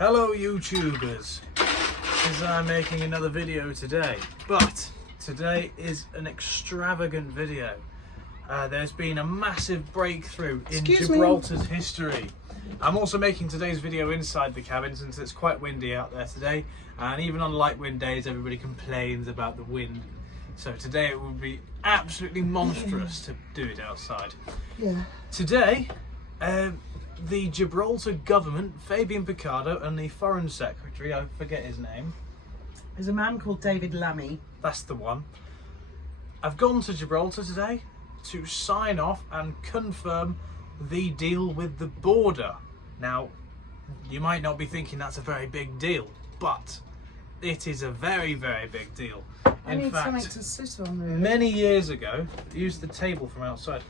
Hello YouTubers, as I'm making another video today, but today is an extravagant video. There's been a massive breakthrough in Gibraltar's history. I'm also making today's video inside the cabin since it's quite windy out there today, and even on light wind days everybody complains about the wind. So today it would be absolutely monstrous to do it outside. Yeah. Today, the Gibraltar government, Fabian Picardo, and the Foreign Secretary, I forget his name. There's a man called David Lammy. That's the one. I've gone to Gibraltar today to sign off and confirm the deal with the border. Now, you might not be thinking that's a very big deal, but it is a very, very big deal. I need something to sit on, really. Many years ago, use the table from outside.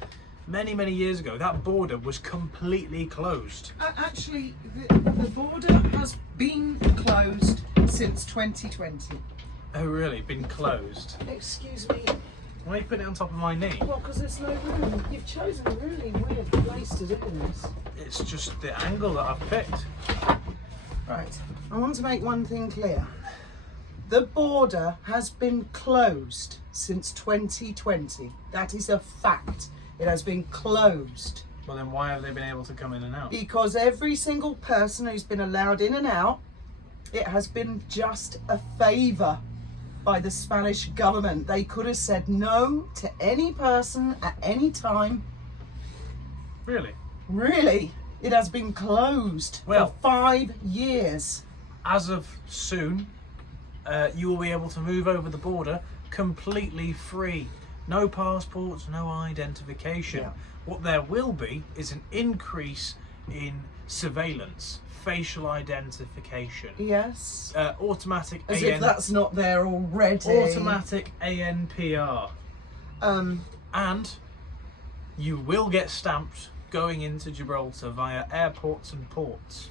Many years ago, that border was completely closed. Actually, the border has been closed since 2020. Oh, really? Been closed? Excuse me. Why are you putting it on top of my knee? Well, because there's no room. You've chosen a really weird place to do this. It's just the angle that I've picked. Right. I want to make one thing clear. The border has been closed since 2020. That is a fact. It has been closed. Well, then why have they been able to come in and out? Because every single person who's been allowed in and out, it has been just a favour by the Spanish government. They could have said no to any person at any time. Really? Really? It has been closed for 5 years. As of soon, you will be able to move over the border completely free. No passports, no identification. Yeah. What there will be is an increase in surveillance, facial identification. Yes. Automatic As if that's not there already. Automatic ANPR. And you will get stamped going into Gibraltar via airports and ports.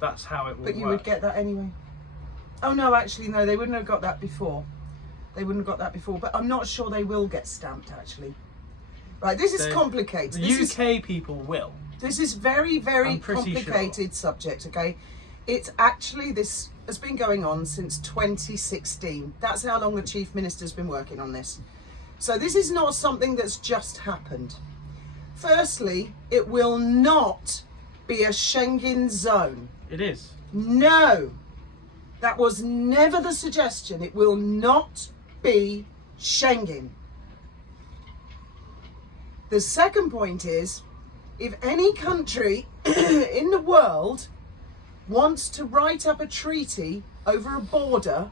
That's how it will work. But you would get that anyway. Oh no, actually no, they wouldn't have got that before. They wouldn't have got that before, but I'm not sure they will get stamped actually. Right, this is complicated. The UK people will. This is very complicated subject, okay? It's actually, this has been going on since 2016. That's how long the Chief Minister's been working on this. So this is not something that's just happened. Firstly, it will not be a Schengen zone. It is. No, that was never the suggestion. It will not be Schengen. The second point is, if any country in the world wants to write up a treaty over a border,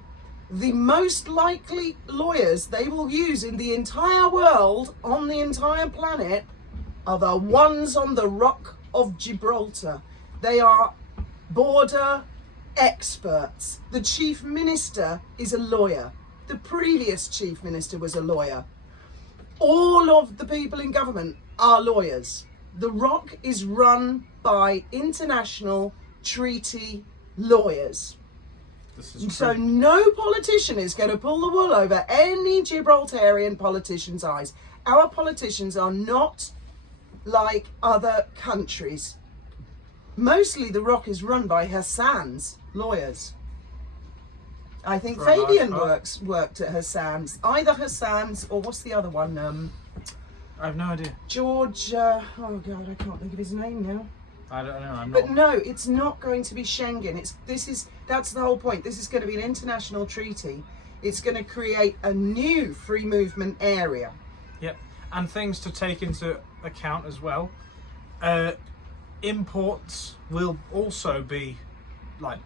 the most likely lawyers they will use in the entire world, on the entire planet, are the ones on the Rock of Gibraltar. They are border experts. The Chief Minister is a lawyer. The previous Chief Minister was a lawyer. All of the people in government are lawyers. The Rock is run by international treaty lawyers. So no politician is going to pull the wool over any Gibraltarian politician's eyes. Our politicians are not like other countries. Mostly the Rock is run by Hassan's lawyers. I think Fabian worked at Hassan's. Either Hassan's or what's the other one? I have no idea. George, oh God, I can't think of his name now. I don't know. But no, it's not going to be Schengen. That's the whole point. This is going to be an international treaty. It's going to create a new free movement area. Yep, and things to take into account as well. Imports will also be like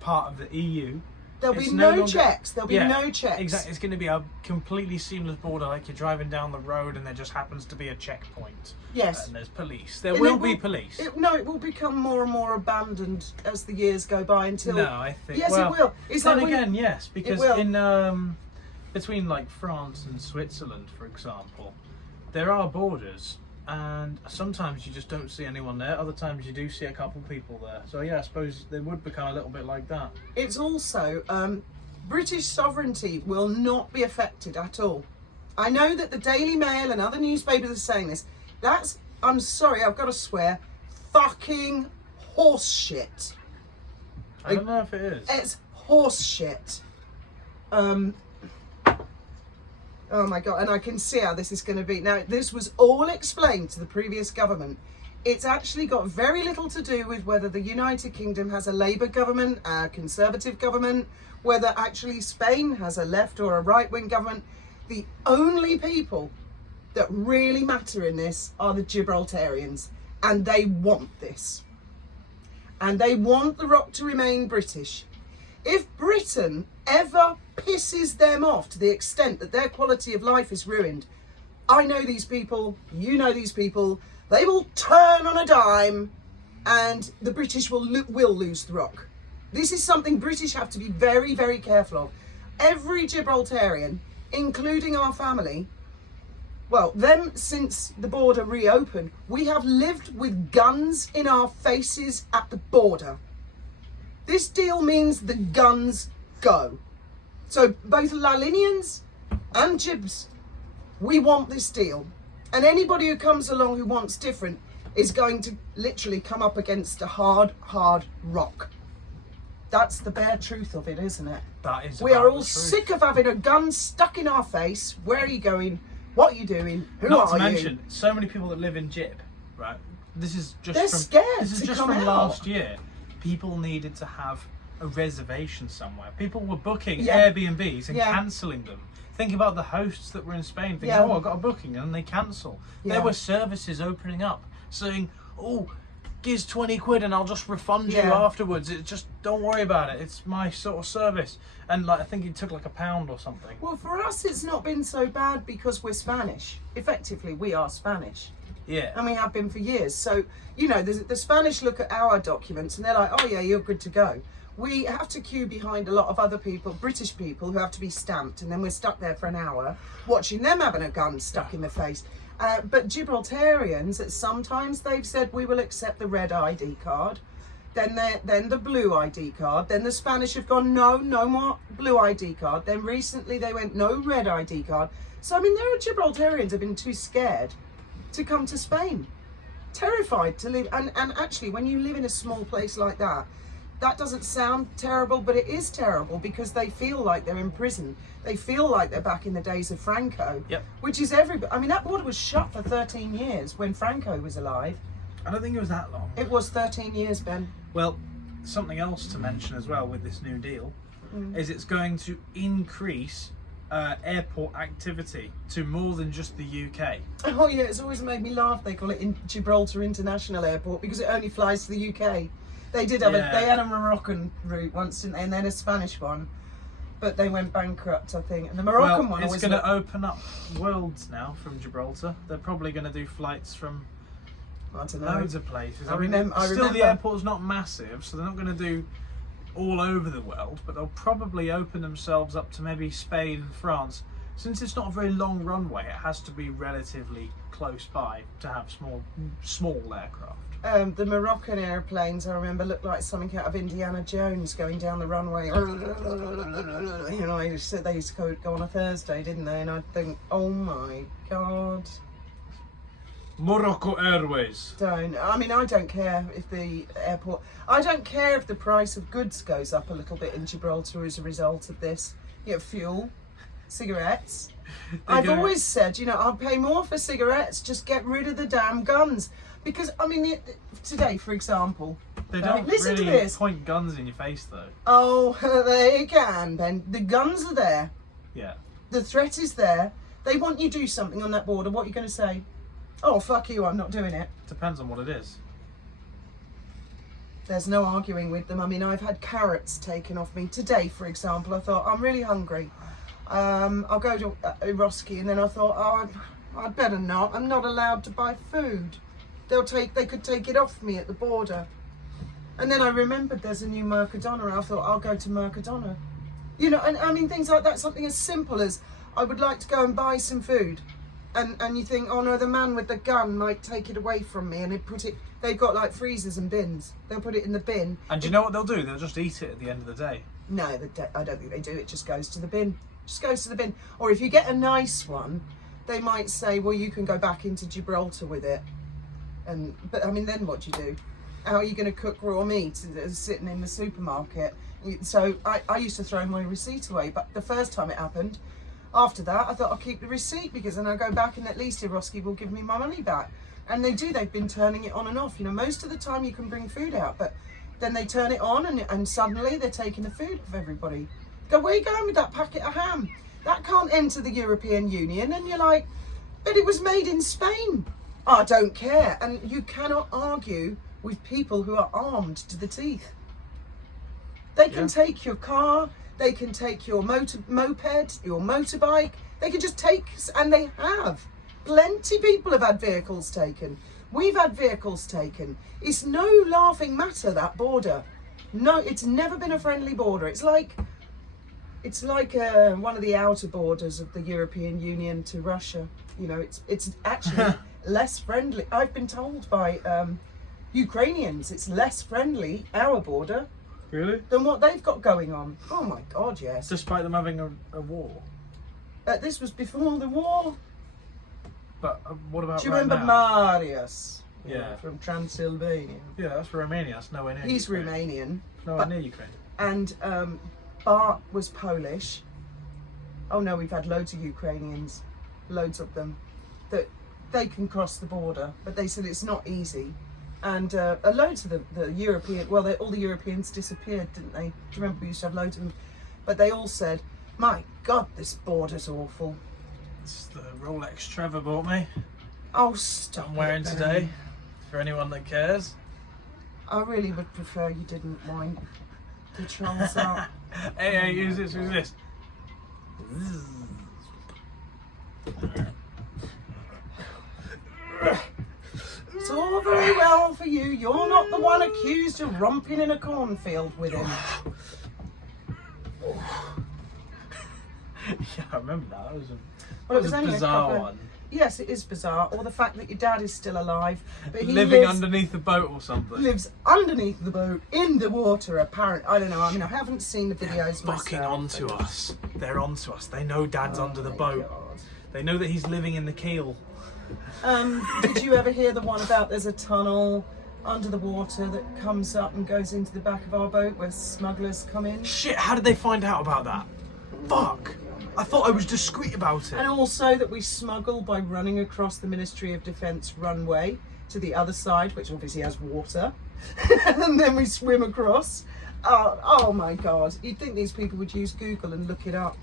part of the EU. There'll be no checks. There'll be no checks. Exactly. It's going to be a completely seamless border, like you're driving down the road and there just happens to be a checkpoint. Yes. And there's police. There will be police. It will become more and more abandoned as the years go by until... No, I think... Yes, it will. It's then like again, yes, because in between like France and Switzerland, for example, there are borders. And sometimes you just don't see anyone there. Other times you do see a couple people there. So yeah, I suppose they would become a little bit like that. It's also, British sovereignty will not be affected at all. I know that the Daily Mail and other newspapers are saying this. That's, I'm sorry, I've got to swear, fucking horse shit. I don't know if it is. It's horse shit. Oh my God, and I can see how this is going to be. Now, this was all explained to the previous government. It's actually got very little to do with whether the United Kingdom has a Labour government, a Conservative government, whether actually Spain has a left or a right-wing government. The only people that really matter in this are the Gibraltarians, and they want this. And they want the rock to remain British. If Britain ever pisses them off to the extent that their quality of life is ruined, I know these people, you know these people, they will turn on a dime and the British will lose the rock. This is something British have to be very, very careful of. Every Gibraltarian, including our family, well, them since the border reopened, we have lived with guns in our faces at the border. This deal means the guns go. So both Lalinians and Gibs, we want this deal. And anybody who comes along who wants different is going to literally come up against a hard, hard rock. That's the bare truth of it, isn't it? That is. We are all sick of having a gun stuck in our face. Where are you going? What are you doing? Who Not are to you? mention, so many people that live in Gib, right? This is just They're from scared this is to just come from out. last year. People needed to have a reservation somewhere. People were booking Yeah. Airbnbs and Yeah. cancelling them. Think about the hosts that were in Spain thinking, Yeah. oh, I got a booking, and they cancel. Yeah. There were services opening up saying, oh, gives 20 quid and I'll just refund you Yeah. afterwards. It just, don't worry about it. It's my sort of service. And like, I think it took like £1 or something. Well, for us, it's not been so bad because we're Spanish. Effectively, we are Spanish. Yeah. And we have been for years. So, you know, the Spanish look at our documents and they're like, oh yeah, you're good to go. We have to queue behind a lot of other people, British people, who have to be stamped, and then we're stuck there for an hour watching them having a gun stuck in the face. But Gibraltarians, sometimes they've said we will accept the red ID card, then the blue ID card, then the Spanish have gone, no more blue ID card, then recently they went, no red ID card. So, I mean, there are Gibraltarians have been too scared to come to Spain, terrified to live. And actually, when you live in a small place like that, that doesn't sound terrible, but it is terrible because they feel like they're in prison. They feel like they're back in the days of Franco, Yep. which is everybody. I mean, that border was shut for 13 years when Franco was alive. I don't think it was that long. It was 13 years, Ben. Well, something else to mention as well with this new deal is it's going to increase airport activity to more than just the UK. Oh yeah, it's always made me laugh. They call it Gibraltar International Airport because it only flies to the UK. They did have Yeah. they had a Moroccan route once, didn't they? And then a Spanish one, but they went bankrupt, I think. And the Moroccan one it's was going to open up worlds now from Gibraltar. They're probably going to do flights from I don't know. loads of places. I remember. The airport's not massive, so they're not going to do all over the world, but they'll probably open themselves up to maybe Spain and France. Since it's not a very long runway, it has to be relatively close by to have small aircraft. The Moroccan airplanes, I remember, looked like something out of Indiana Jones going down the runway. You know, they used to go on a Thursday, didn't they? And I'd think, oh my God. Morocco Airways. I mean, I don't care if the airport... I don't care if the price of goods goes up a little bit in Gibraltar as a result of this. You know, fuel, cigarettes. I've always said, you know, I'll pay more for cigarettes, just get rid of the damn guns. Because, I mean, today, for example... They don't listen really to this. point guns in your face, though. Oh, they can, Ben. The guns are there. Yeah. The threat is there. They want you to do something on that border. What are you going to say? Oh, fuck you, I'm not doing it. Depends on what it is. There's no arguing with them. I mean, I've had carrots taken off me. Today, for example, I thought, I'm really hungry. I'll go to Eroski, and then I thought, oh, I'd better not. I'm not allowed to buy food. They could take it off me at the border. And then I remembered there's a new Mercadona. I thought, I'll go to Mercadona. You know, and I mean, things like that, something as simple as, I would like to go and buy some food. And you think, oh no, the man with the gun might take it away from me, and they've got like freezers and bins. They'll put it in the bin. And do you know what they'll do? They'll just eat it at the end of the day. No, I don't think they do. It just goes to the bin. Just goes to the bin. Or if you get a nice one, they might say, well, you can go back into Gibraltar with it. But I mean, then what do you do? how are you going to cook raw meat sitting in the supermarket? So I used to throw my receipt away, but the first time it happened, after that, I thought I'll keep the receipt because then I'll go back and at least Eroski will give me my money back. And they do, they've been turning it on and off. You know, most of the time you can bring food out, but then they turn it on and suddenly they're taking the food of everybody. Go, where are you going with that packet of ham? That can't enter the European Union. And you're like, but it was made in Spain. I don't care. And you cannot argue with people who are armed to the teeth. They can take your car, they can take your moped, your motorbike, they can just take, and they have. Plenty people have had vehicles taken. We've had vehicles taken. It's no laughing matter, that border. No, it's never been a friendly border. It's like one of the outer borders of the European Union to Russia. You know, it's actually less friendly. I've been told by Ukrainians it's less friendly, our border, really, than what they've got going on. Oh my God, yes. Despite them having a war. This was before the war. But what about Do you right remember now? Marius? Yeah. From Transylvania. Yeah, that's Romania. That's nowhere near He's Ukraine. Romanian. It's nowhere near Ukraine. And Bart was Polish. Oh no, we've had loads of Ukrainians, loads of them, that they can cross the border, but they said it's not easy. And loads of the European, well, all the Europeans disappeared, didn't they? Do you remember we used to have loads of them? But they all said, my God, this border's awful. It's the Rolex Trevor bought me. Oh, stop I'm wearing it, Ben. today, for anyone that cares. I really would prefer you didn't wind the trolls up. Hey, use this, use this. It's all very well for you. You're not the one accused of romping in a cornfield with him. Yeah, I remember that. That was Well, it a was only a bizarre couple of- one. Yes, it is bizarre. Or the fact that your dad is still alive, but he Living lives, underneath the boat or something. lives underneath the boat, in the water, apparently. I don't know. I mean, I haven't seen the videos Fucking myself. onto us. They're onto us. They know Dad's under the my boat. God. They know that he's living in the keel. Did you ever hear the one about there's a tunnel under the water that comes up and goes into the back of our boat where smugglers come in? Shit, how did they find out about that? Fuck. I thought I was discreet about it. And also that we smuggle by running across the Ministry of Defence runway to the other side, which obviously has water, and then we swim across. Oh my God. You'd think these people would use Google and look it up,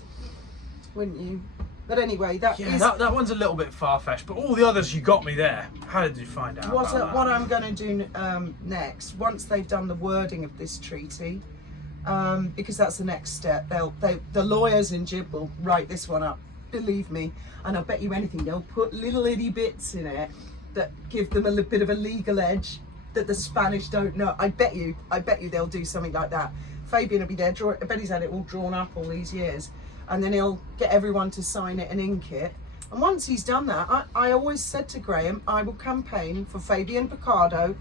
wouldn't you? But anyway, that that one's a little bit far-fetched, but all the others, you got me there. How did you find out about that? what I'm going to do next, once they've done the wording of this treaty, because that's the next step. The lawyers in Gib will write this one up, believe me, and I'll bet you anything they'll put little itty bits in it that give them a bit of a legal edge that the Spanish don't know. I bet you they'll do something like that. Fabian will be there. I bet he's had it all drawn up all these years, and then he'll get everyone to sign it and ink it. And once he's done that, I always said to Graham, I will campaign for Fabian Picardo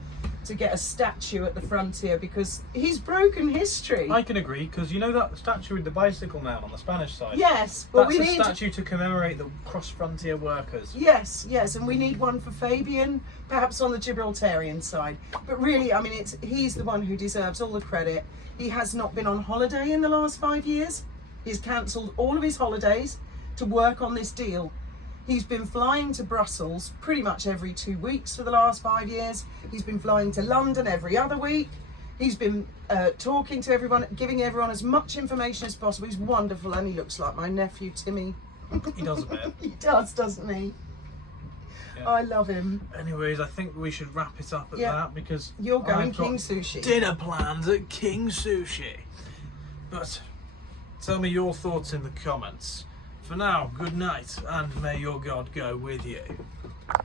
to get a statue at the frontier because he's broken history. I can agree, because you know that statue with the bicycle man on the Spanish side? Yes, but That's we a need statue to commemorate the cross-frontier workers. Yes, and we need one for Fabian, perhaps on the Gibraltarian side. But really, I mean, he's the one who deserves all the credit. He has not been on holiday in the last 5 years. He's cancelled all of his holidays to work on this deal. He's been flying to Brussels pretty much every 2 weeks for the last 5 years. He's been flying to London every other week. He's been talking to everyone, giving everyone as much information as possible. He's wonderful, and he looks like my nephew Timmy. He does a bit. He does, doesn't he? Yeah. I love him. Anyways, I think we should wrap it up at Yeah. that, because You're going I've got King Sushi. dinner plans at King Sushi. But tell me your thoughts in the comments. For now, good night, and may your God go with you.